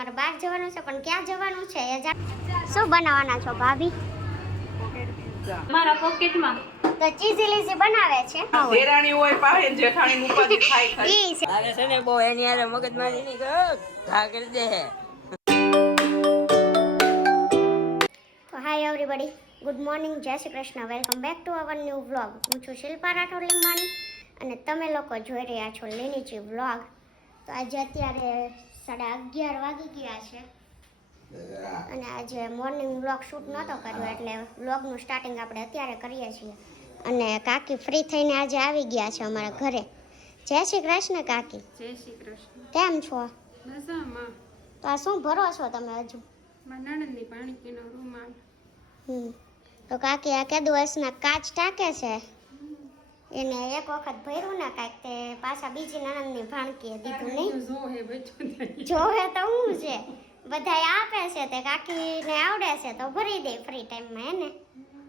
મારે બહાર જવાનું છે પણ ક્યાં જવાનું છે એ શું બનાવવાના છો ભાભી? મારા પોકેટમાં તો ચીઝી લીઝી બનાવે છે. દેરાણી હોય પાસે જેઠાણી ઉપાધિ થાય ખાય. ઈ છે. અરે છે ને બહુ એની યાર મગજમારી નહીં ઘા કરી દે. તો હાય એવરીબડી, ગુડ મોર્નિંગ, જય Shri Krishna, welcome back to our new vlog. હું છું શિલ્પા રાઠોડ લીંબાણી અને તમે લોકો જોઈ રહ્યા છો લીનીચી વ્લોગ. તો આજે અત્યારે 11:30 વાગી ગયા છે અને આજે મોર્નિંગ વ્લોગ શૂટ નહોતો કર્યો એટલે વ્લોગનું સ્ટાર્ટિંગ આપણે અત્યારે કરીએ છીએ. અને કાકી ફ્રી થઈને આજે આવી ગયા છે અમારા ઘરે. જય શ્રી કૃષ્ણ કાકી. જય શ્રી કૃષ્ણ. કેમ છો? મજામાં. તો આ શું ભરો છો તમે હજુ? મારા નણંદની પાણીનો રૂમાલ. તો કાકી આ કેદુસના કાચ ટાકે છે એને એક વખત ભર્યું ને કાંઈક તે પાછા બીજી નણંદની ભાણકીએ દીધું નહીં. જોવે તો હું છે બધાય આપે છે તે કાકીને આવડે છે તો ભરી દે ફ્રી ટાઈમમાં એને.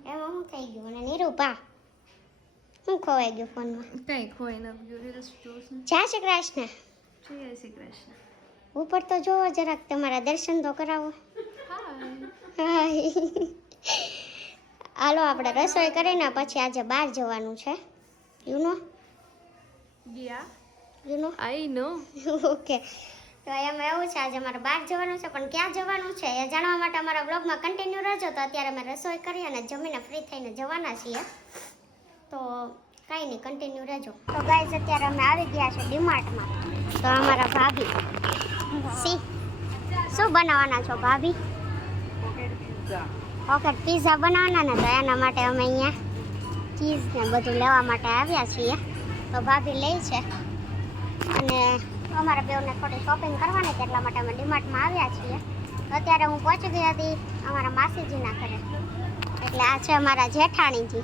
એમાં શું થઈ ગયું? અને નિરૂપા શું ખોવાઈ ગયું ફોનમાં? કઈ ખોઈ ન ગયું. રીલ્સ જોઉં છું. જય શ્રી કૃષ્ણ. જય શ્રી કૃષ્ણ. ઉપર તો જોવો જરાક, તમારા દર્શન તો કરાવો. હાય. હાલો આપણે રસોઈ કરીને પછી આજે બહાર જવાનું છે. You know I know. Okay. તો એમાં એવું છે આજે અમારે બહાર જવાનું છે પણ ક્યાં જવાનું છે એ જાણવા માટે અમારા બ્લોગમાં કન્ટિન્યુ રહેજો. તો અત્યારે અમે રસોઈ કરી અને જમીને ફ્રી થઈને જવાના છીએ. તો કાંઈ નહીં, કન્ટિન્યુ રહેજો. તો ગાઈઝ અત્યારે અમે આવી ગયા છે ડીમાર્ટમાં. તો અમારા ભાભી શું બનાવવાના છો ભાભી? પોકેટ પિઝા બનાવવાના ને, તો એના માટે અમે અહીંયા ચીઝ ને બધું લેવા માટે આવ્યા છીએ. તો ભાભી લે છે અને અમારા બેઉને થોડી શોપિંગ કરવાની છે એટલા માટે અમે ડીમાર્ટમાં આવ્યા છીએ. અત્યારે હું પહોંચી ગઈ હતી અમારા માસીજીના ઘરે, એટલે આ છે અમારા જેઠાણીજી.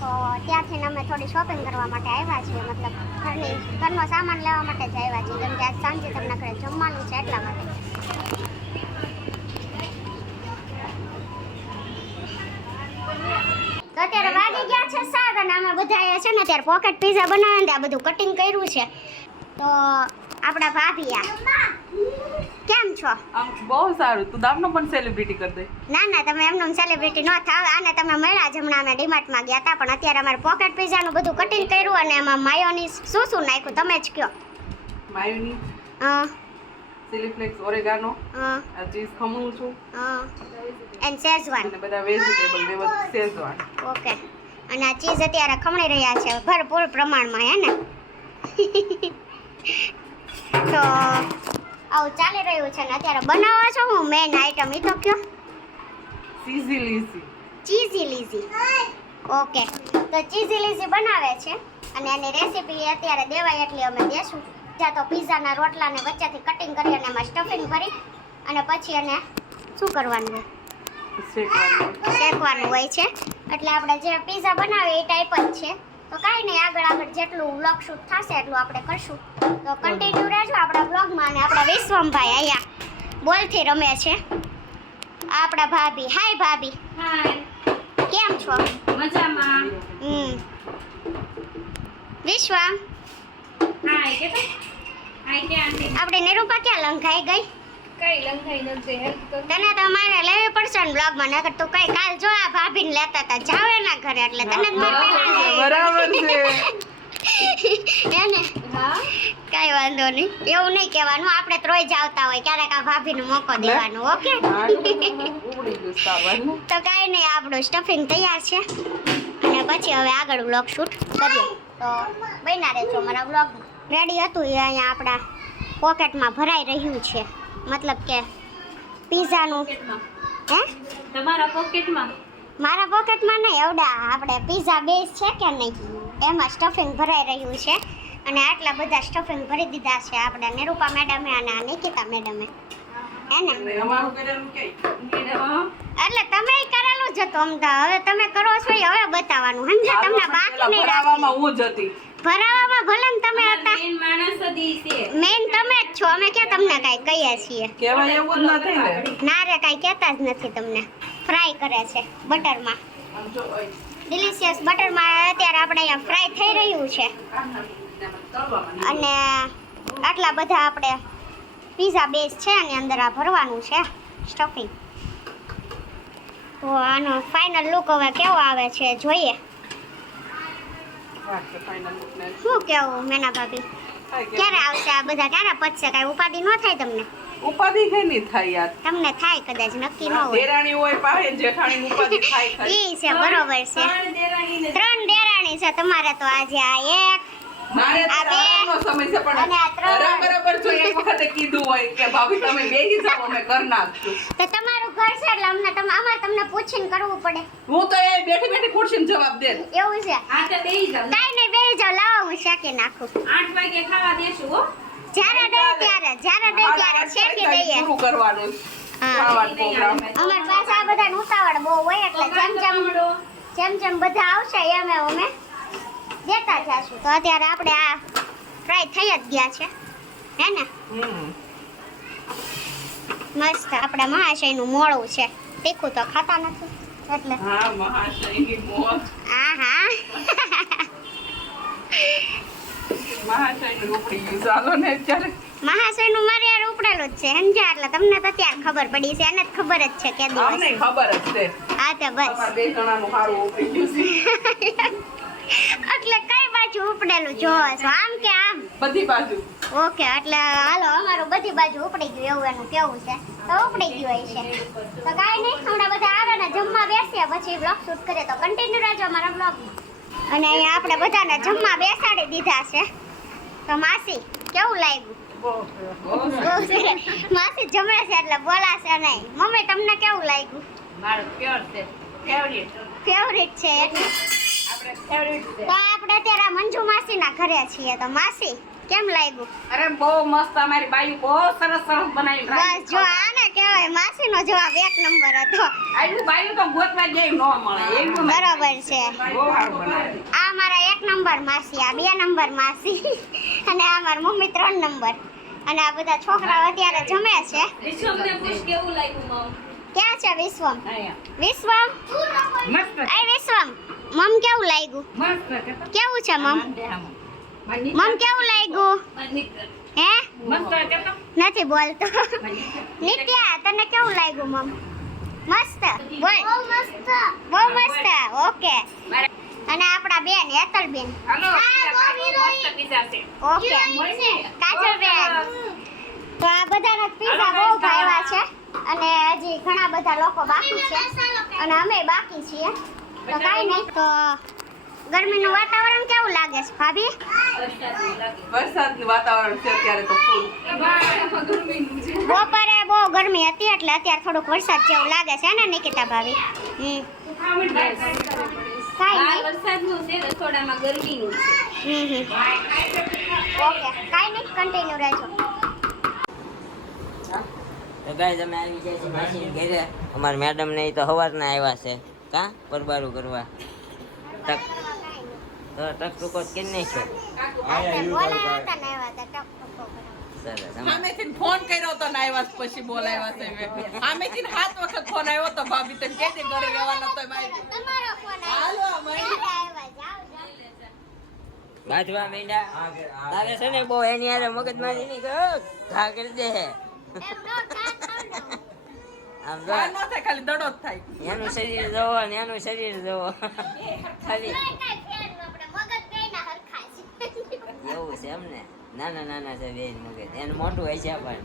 તો ત્યાંથી અમે થોડી શોપિંગ કરવા માટે આવ્યા છીએ, મતલબ ઘરનો સામાન લેવા માટે જ આવ્યા છીએ કેમ કે આજ સાંજે તેમના ઘરે જમવાનું છે એટલા માટે. તો અત્યારે વાગી ગયા છે 7 અને આમાં બધા છે ને અત્યારે પોકેટ પિઝા બનાવે ને આ બધું કટિંગ કર્યું છે. તો આપણા ભાભી આ કેમ છો? આમ બહુ સારું. તું દામનો પણ સેલિબ્રિટી કરી દે. ના તમે એમનું સેલિબ્રિટી ન થાવ. આને તમે મળ્યા જ હમણાં અમે ડીમાર્ટમાં ગયા હતા પણ અત્યારે અમારે પોકેટ પિઝાનું બધું કટિંગ કર્યું અને એમાં માયોનીઝ શું નાખ્યું તમે જ કહો. Mayonnaise, chilli flakes, oregano, cheese khaman છું એન્ડ શેઝવાન અને બધા વેજીટેબલ ને બધું શેઝવાન. ઓકે. અને આ ચીઝ અત્યારે ખમણી રહ્યા છે ભરપૂર પ્રમાણમાં, હે ને? તો આવું ચાલી રહ્યું છે ને અત્યારે બનાવવા છો હું મેઇન આઈટમ એ તો કયો? ચીઝી લીઝી. ચીઝી લીઝી. ઓકે. તો ચીઝી લીઝી બનાવે છે અને એની રેસીપી અત્યારે દેવાય એટલી અમે દેશું. જ્યાં તો પિઝાના રોટલાને વચ્ચેથી કટિંગ કરી અને એમાં સ્ટફિંગ ભરી અને પછી એને શું કરવાનું હોય? શેકવાનું હોય છે. એટલે આપણે જે પિઝા બનાવીએ એ ટાઈપ જ છે. તો કાંઈ નહીં, આગળ જેટલું વ્લોગ શૂટ થશે એટલું આપણે કરશું. તો કન્ટિન્યુ રહેજો આપણા વ્લોગમાં. અને આપણા વિશ્વમભાઈ અહીંયા બોલથી રમે છે. આપણા ભાભી. હાય ભાભી. હાય. કેમ છો? મજામાં. વિશ્વમ. હાય કે તો હાય કે આંટી. આપણી નિરૂપા ક્યાં લંઘાઈ ગઈ? કઈ લંઘાઈ નથી. હેલ્પ તો તને તો મારે લેવી પડશે ને બ્લોગમાં, નકર તું કઈ કાલ જો આ ભાભીને લેતા હતા જાવ એના ઘરે એટલે તને જ મારે પહેલા લેવી. બરાબર છે. એને હા કઈ વાંધો નહીં, એવું નહીં કહેવાનું. આપણે તો રોજ આવતા હોય, ક્યારેક આ ભાભીને મોકો દેવાનો. ઓકે. ઉડી ગયું સાવન. તો કાંઈ નહીં, આપણું સ્ટફિંગ તૈયાર છે અને પછી હવે આગળ વ્લોગ શૂટ કરીએ. તો બન્યા રહેજો મારા વ્લોગમાં. રેડી હતું એ અહીંયા આપણા પોકેટમાં ભરાઈ રહ્યું છે, મતલબ કે પિઝાનું. હે? તમારા પોકેટમાં? મારા પોકેટમાં નહીં, એવડા આપણે પિઝા બેઝ છે કે નહીં એમાં સ્ટફિંગ ભરાઈ રહ્યું છે. અને આટલા બધા સ્ટફિંગ ભરી દીધા છે આપણે નિરૂપા મેડમે અને નિકિતા મેડમે, હે ને? અમારું કરેલું કે એટલે તમે કરેલું જ હતું. આમ તો હવે તમે કરો છો એ હવે બતાવવાનું, સમજ્યા? તમને બાકી નહીં ભરાવામાં રાખી. હું જ હતી. ભરાવામાં ભલે ને તમે હતા, મેન માણસ દી છે. મેન તમે જ છો. અમે ક્યાં તમને કાંઈ કહીએ છીએ? કહેવાય એવું જ નથી ને. ના રે, કાંઈ કહેતા જ નથી તમને. ફ્રાય કરે છે બટરમાં, આમ જો ઓય. ડિલિશિયસ બટરમાં અત્યારે આપણે અહીંયા ફ્રાય થઈ રહ્યું છે. અને આટલા બધા આપણે પીઝા બેઝ છે એની અંદર આ ભરવાનું છે સ્ટફિંગ. તો આનો ફાઇનલ લુક હવે કેવો આવે છે જોઈએ. રાખે final look ને. શું કેવું મેના ભાભી, થાય કે ક્યારે આવશે આ બધા, ક્યારે પતશે? કાંઈ ઉપાધિ ન થાય તમને? ઉપાધિ કઈ નહીં થાય યાર. તમને થાય કદાચ, નક્કી ન હોય. દેરાણી હોય પાસે ને જેઠાણી ઉપાધિ થાય ખરી. ઈ છે, બરોબર છે. 3 દેરાણી છે તમારે તો. આજે આ એક, મારે આ તો બે, આરામનો સમય છે પણ અને આ 3. બરાબર જો એક વખતે કીધું હોય કે ભાભી તમે બેસી જાઓ અમે કર નાખશું. તો તમારું ઘર છે એટલે અમારે તમને પૂછીને કરવું પડે. હું તો એ બેઠી બેઠી ખુરશીમાં જવાબ દે. એવું છે? આ તો બેહી જાવ. કાંઈ નહીં, બેસી જાઓ, લાવો હું શેકી નાખું. 8 વાગે ખાવા દેશું હો. જ્યારે દે ત્યારે શેકી દઈએ. પૂરું કરવાનું હા. ખાવાનું પ્રોગ્રામ. અમાર પાસે આ બધા ઉતાવળ બહુ હોય એટલે જેમ બધા આવશે એમ અમે દેતા જાશું. તો અત્યારે આપણે આ ફ્રાય થઈ જ ગયા છે હે ને? મસ્ત. આપણા મહાશયનું મોળું છે, તીખું તો ખાતા નથી એટલે. હા મહાશયની મોજ. હા મહાશયનું ઉપડી ગયું ચાલો ને અત્યારે. મહાશયનું મારે યાર ઉપડેલું જ છે સમજ્યા, એટલે તમને તો ત્યારે ખબર પડી છે, એને જ ખબર જ છે કે અમને દિવસ. ખબર જ છે હા તો બસ. તમારા બે જણાનું સારું ઉપડી ગયું છે. એટલે કઈ બાજુ ઉપડેલું જોવો છો, આમ કે આમ? બધી બાજુ. ઓકે, એટલે હાલો અમારું બધી બાજુ ઉપડી ગયું એવું એનું કેવું છે. તો ઉપડી ગયું હોય છે તો કાંઈ નહીં, હમણાં બધા આવે ને જમવા બેસીએ પછી બ્લોગ શૂટ કરીએ. તો કન્ટિન્યુ રહેજો અમારા બ્લોગમાં. અને અહીંયા આપણે બધાને જમવા બેસાડી દીધા છે. તો માસી કેવું લાગ્યું? બહુ સરસ. માસી જમે છે એટલે બોલાશે નહીં. મમ્મી તમને કેવું લાગ્યું? મારું પ્યોર છે, ફેવરિટ. ફેવરિટ છે એટલે. આપણે ફેવરિટ છે. તો આપણે અત્યારે મંજુ માસીના ઘરે છીએ. તો માસી કેમ લાગ્યું? અરે બહુ મસ્ત, અમારી બાયું બહુ સરસ બનાવી. બસ જો આને કહેવાય માસીનો જવાબ 1 નંબર હતો. આયુ બાયું તો ગોતવા જાય ન મળે એવું. બરોબર છે. બહુ સારું બનાવે. આ મારા 1 નંબર માસી, આ 2 નંબર માસી અને આ મારી મમ્મી 3 નંબર. અને આ બધા છોકરાઓ અત્યારે જમે છે. વિશ્વમને પૂછ કેવું લાગ્યું મમ? ક્યાં છે વિશ્વમ? અહીંયા વિશ્વમ, મસ્ત એ વિશ્વમ, મમ કેવું લાગ્યું? મસ્ત કેવું છે મમ? મમ કેવું લાગ્યું હે? મસ્ત કેતો નથી બોલતો. નિત્યા તને કેવું લાગ્યું મમ? મસ્ત બોલ. બહુ મસ્ત. ઓકે. અને આપણા બેન હેતલ બેન. હાલો મસ્ત પીઝા છે. ઓકે. કાજલ બેન. તો આ બધાના પીઝા બહુ ભાવ્યા છે અને હજી ઘણા બધા લોકો બાકી છે અને અમે બાકી છીએ. તો કાંઈ નહીં. તો ગરમીનું વાતાવરણ કેવું લાગે છે ભાભી? વરસાદનું વાતાવરણ છે અત્યારે તો ફૂલ. બપોરે બહુ ગરમી હતી એટલે અત્યારે થોડુંક વરસાદ જેવું લાગે છે ને નિકિતા ભાભી? કાંઈ નહીં. વરસાદનું છે, રસોડામાં ગરમીનું છે. ઓકે, કાંઈ નહીં, કન્ટિન્યુ રહેજો. તો ગાઈસ અમે આવી ગયા છીએ માસીને ઘરે. અમારા મેડમ ને તો સવારના આવ્યા છે કા પરબારું કરવા. ટક તો ટક ટુકો જ કરી નાખ્યો. બોલાયા હતા ને આવ્યા હતા ટક ટકો કરવા. સરસ. સામેથી ફોન કર્યો તો ને આવ્યા પછી બોલાવ્યા છે મેં. સામેથી 7 વખત ફોન આવ્યો તો ભાભી તને કે દે ઘરે રહેવાનો તો મારી. તમારો ફોન હાલો આવ્યો. મળી. ક્યારે આવ્યા? જાઓ, જાઓ. બાજવા માંડ્યા. તારે છે ને બહુ એની હારે મગજમારી નહીં કરો, ઘા કરી દે. એમ નો કાન કાઢો. આમ જો કાંઈ ન થાય ખાલી દડો જ થાય. એનું શરીર જોવો ને એનું શરીર જોવો. ખાલી કાંઈ ફેર ન પડે, મગજ બેયના હરખા છે. એવું છે એમ ને? નાના નાના છે બેન મગજ, એનું મોટું હોય છે પણ.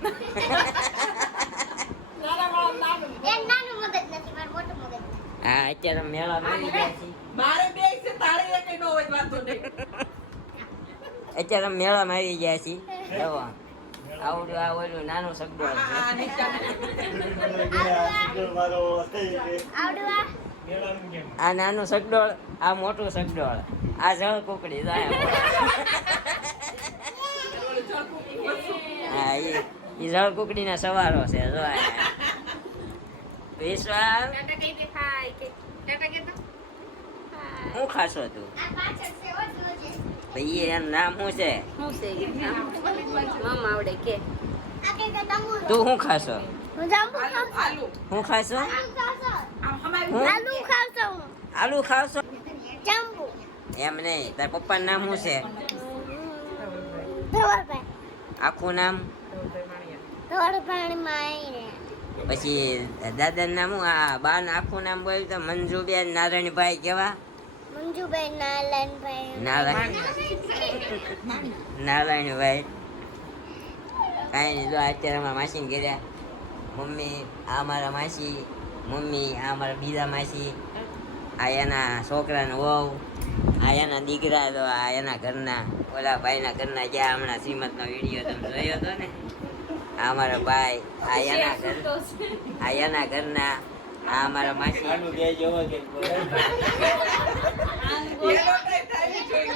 એમ નાનું મગજ નથી, મારું મોટું મગજ છે. હા અત્યારે મેળા મારી ગયા છીએ. મારે બે છે તારે એકે ન હોય વાંધો નહીં. અત્યારે અમે મેળા મારી ગયા છીએ. જવો આવડું આ ઓલું નાનું સગડોળ છે. આ નીચાને. આવડું આ? આ નાનું સગડોળ, આ મોટું સગડોળ, આ જળ કુકડી જાય. હા એ જળ કુકડીના સવારો છે જો આ. વિશ્વાસ ટાટા કઈ દે ખાય કે ટાટા કે તો હું ખાશો તું? આ પાછળ છે, ઓ જોજે. ભાઈ એનું નામ શું છે? શું છે મમ આવડે કે આ કે તંબુ. તું શું ખાશો? હું જાંબુ આલુ ખાઉં છું. આલુ શું ખાશો? આલુ ખાઉં છું. આમ હમારી હું? આલુ ખાઉં છું હું. આલુ ખાશો? જાંબુ. એમ નહીં, તાર પપ્પાનું નામ શું છે? ધવલભાઈ. આખું નામ? થોડ પાણીમાં આવીને પછી દાદાનું નામ હું આ બાનું આખું નામ બોલ્યું તો મંજુબેન નારાયણભાઈ કેવા મંજુભાઈ નારાયણભાઈ નારાયણભાઈ કાંઈ નહીં જો અત્યારે અમારા માસીને ઘેર્યા મમ્મી આ મારા માસી મમ્મી આ મારા બીજા માસી આ એના છોકરાનો વહુ આ એના દીકરા તો આ એના ઘરના ઓલા ભાઈના ઘરના જ્યાં હમણાં શ્રીમતનો વિડીયો તમે જોયો હતો ને આ મારા ભાઈ આ એના ઘર આ એના ઘરના આ મારા માસી એનો ટાઈમ થાય જોઈ લો.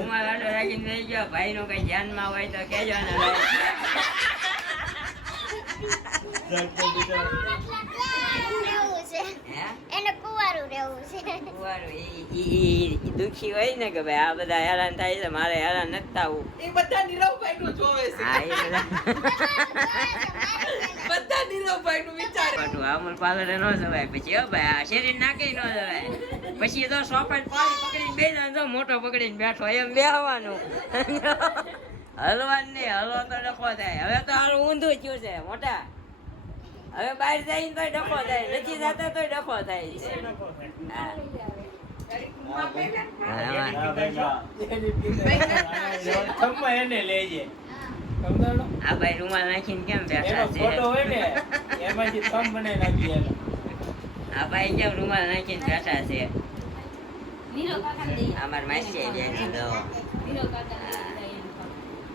ઉમર આડો રાખીને રહી ગયો ભાઈ નું કઈ ધ્યાનમાં હોય તો કેજો ને રહેવું છે હે એને કુંવારું રહેવું છે કુંવારું ઈ દુખી હોય ને કે ભાઈ આ બધા હેરાન થાય છે મારે હેરાન નથી થવું એ બધા નીરવભાઈનું જોવે છે. હા એ બધા બધા નીરવભાઈનું વિચારે. પાછું અમૂલ પાર્લરે ન જવાય પછી હો ભાઈ આ શરીર નાખી ન જવાય પછી તો સોપાટ પાણી પકડીને બેસા તો મોટો પકડીને બેઠો એમ બેહવાનું હલવાનું નહીં હલવો તો ડખો થાય હવે તો હારું ઊંધું થયું છે મોટા હવે બહાર જઈને તોય ડખો થાય નથી જતા તોય ડખો થાય છે હા. એને લેજે આ ભાઈ રૂમાલ નાખીને કેમ બેઠા એનો છે ફોટો હોય ને એમાંથી થંબ બનાવી નાખી એનો. આ ભાઈ કેમ રૂમાલ નાખીને બેઠા છે નીરો કાકાને દઈએ. અમાર માસી આવી જાય છે તો નીરો કાકાને દઈએ એમ કહો.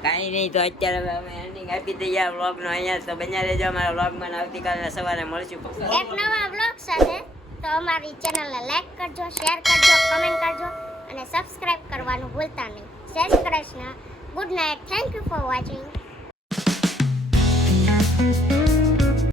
કાંઈ નહીં તો અત્યારે હવે અમે એન્ડિંગ આપી દઈએ આ વ્લોગનો અહીંયા તો બન્યા રહેજો અમારા વ્લોગમાં આવતીકાલે સવારે મળશું એક નવા બ્લોગ સાથે તો અમારી ચેનલને લાઈક કરજો શેર કરજો કમેન્ટ કરજો અને સબસ્ક્રાઇબ કરવાનું ભૂલતા નહીં જય Shri Krishna good night thank you for watching